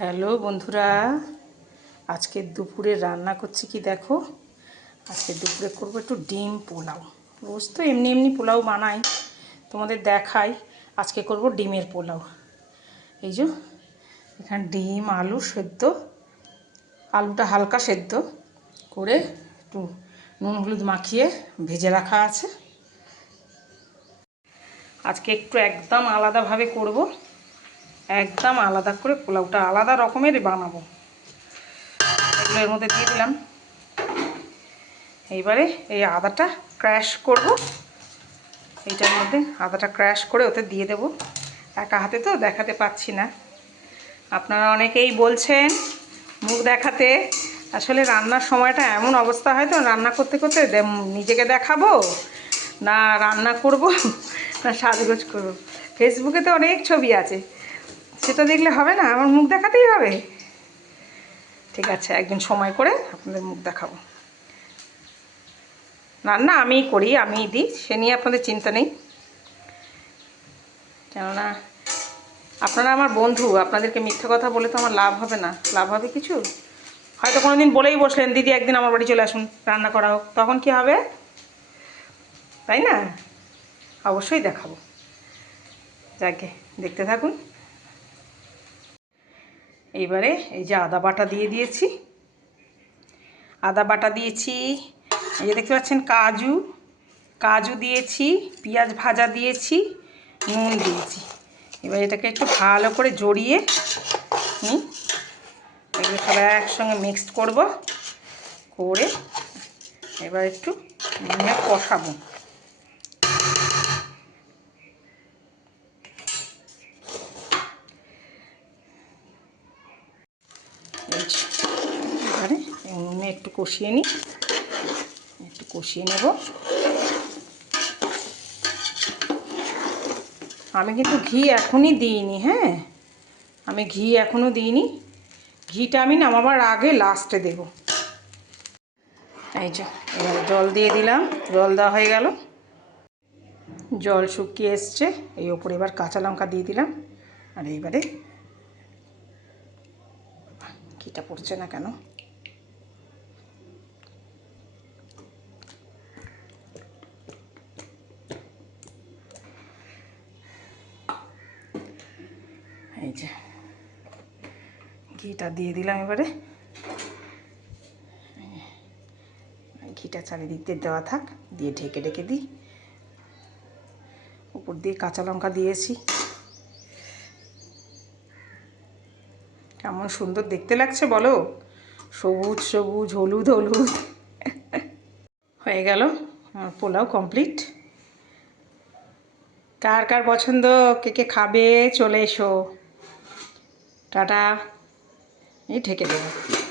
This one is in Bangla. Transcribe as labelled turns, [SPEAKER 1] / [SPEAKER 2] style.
[SPEAKER 1] হ্যালো বন্ধুরা, আজকে দুপুরে রান্না করছি কি দেখো? আজকে দুপুরে করব একটু ডিম পোলাও। রোজ তো এমনি এমনি পোলাও বানাই, তোমাদের দেখাই। আজকে করব ডিমের পোলাও। এই যে, এখানে ডিম, আলু সেদ্ধ, আলুটা হালকা সেদ্ধ করে একটু নুন হলুদ মাখিয়ে ভেজে রাখা আছে। আজকে একটু একদম আলাদাভাবে করব। একদম আলাদা করে পোলাওটা আলাদা রকমের বানাবো। এগুলো এর মধ্যে দিয়ে দিলাম। এইবারে এই আদাটা ক্র্যাশ করব। এইটার মধ্যে আদাটা ক্র্যাশ করে ওতে দিয়ে দেব। একা হাতে তো দেখাতে পাচ্ছি না। আপনারা অনেকেই বলছেন, মুখ দেখাতে, আসলে রান্নার সময়টা এমন অবস্থা হয় তো, রান্না করতে করতে নিজেকে দেখাবো? না, রান্না করব, না সাজগোজ করব। ফেসবুকে তো অনেক ছবি আছে। সেটা দেখলে হবে না, আমার মুখ দেখাতেই হবে। ঠিক আছে, একদিন সময় করে আপনাদের মুখ দেখাবো। রান্না আমিই করি, আমিই দিই, সে নিয়ে আপনাদের চিন্তা নেই। কেননা আপনারা আমার বন্ধু, আপনাদেরকে মিথ্যে কথা বলে তো আমার লাভ হবে না। লাভ হবে কিছু? হয়তো কোনো দিন বলেই বসলেন, দিদি, একদিন আমার বাড়ি চলে আসুন, রান্না করা হোক। তখন কি হবে? তাই না? অবশ্যই দেখাবো। যাকে, দেখতে থাকুন। এইবারে এই যে আদা বাটা দিয়ে দিয়েছি। আদা বাটা দিয়েছি, এই যে দেখতে পাচ্ছেন কাজু কাজু দিয়েছি, পেঁয়াজ ভাজা দিয়েছি, নুন দিয়েছি। এবার এটাকে একটু ভালো করে জড়িয়ে হুম এগুলো সব একসঙ্গে মিক্সড করব, করে এবার একটু কষাবো। এবারে এই নুনে একটু কষিয়ে নিই। একটু কষিয়ে নেব। আমি কিন্তু ঘি এখনই দিইনি হ্যাঁ? আমি ঘি এখনও দিইনি। ঘিটা আমি নামাবার আগে লাস্টে দেব। এই যে, এবারে জল দিয়ে দিলাম। জল দেওয়া হয়ে গেল। জল শুকিয়ে এসছে। এই ওপরে এবার কাঁচা লঙ্কা দিয়ে দিলাম। আর এইবারে ঘিটা পড়ছে না কেন? এই যে, ঘিটা দিয়ে দিলাম এবারে। ঘিটা চারিদিক দিয়ে দেওয়া থাক, দিয়ে ঢেকে ঢেকে দিই। উপর দিয়ে কাঁচা লঙ্কা দিয়েছি। সুন্দর দেখতে লাগছে বলো? সবুজ সবুজ, হলুদ হলুদ। হয়ে গেল আমার পোলাও কমপ্লিট কার কার পছন্দ? কে কে খাবে? চলে এসো। টাটা। এই ঢেকে দেবো।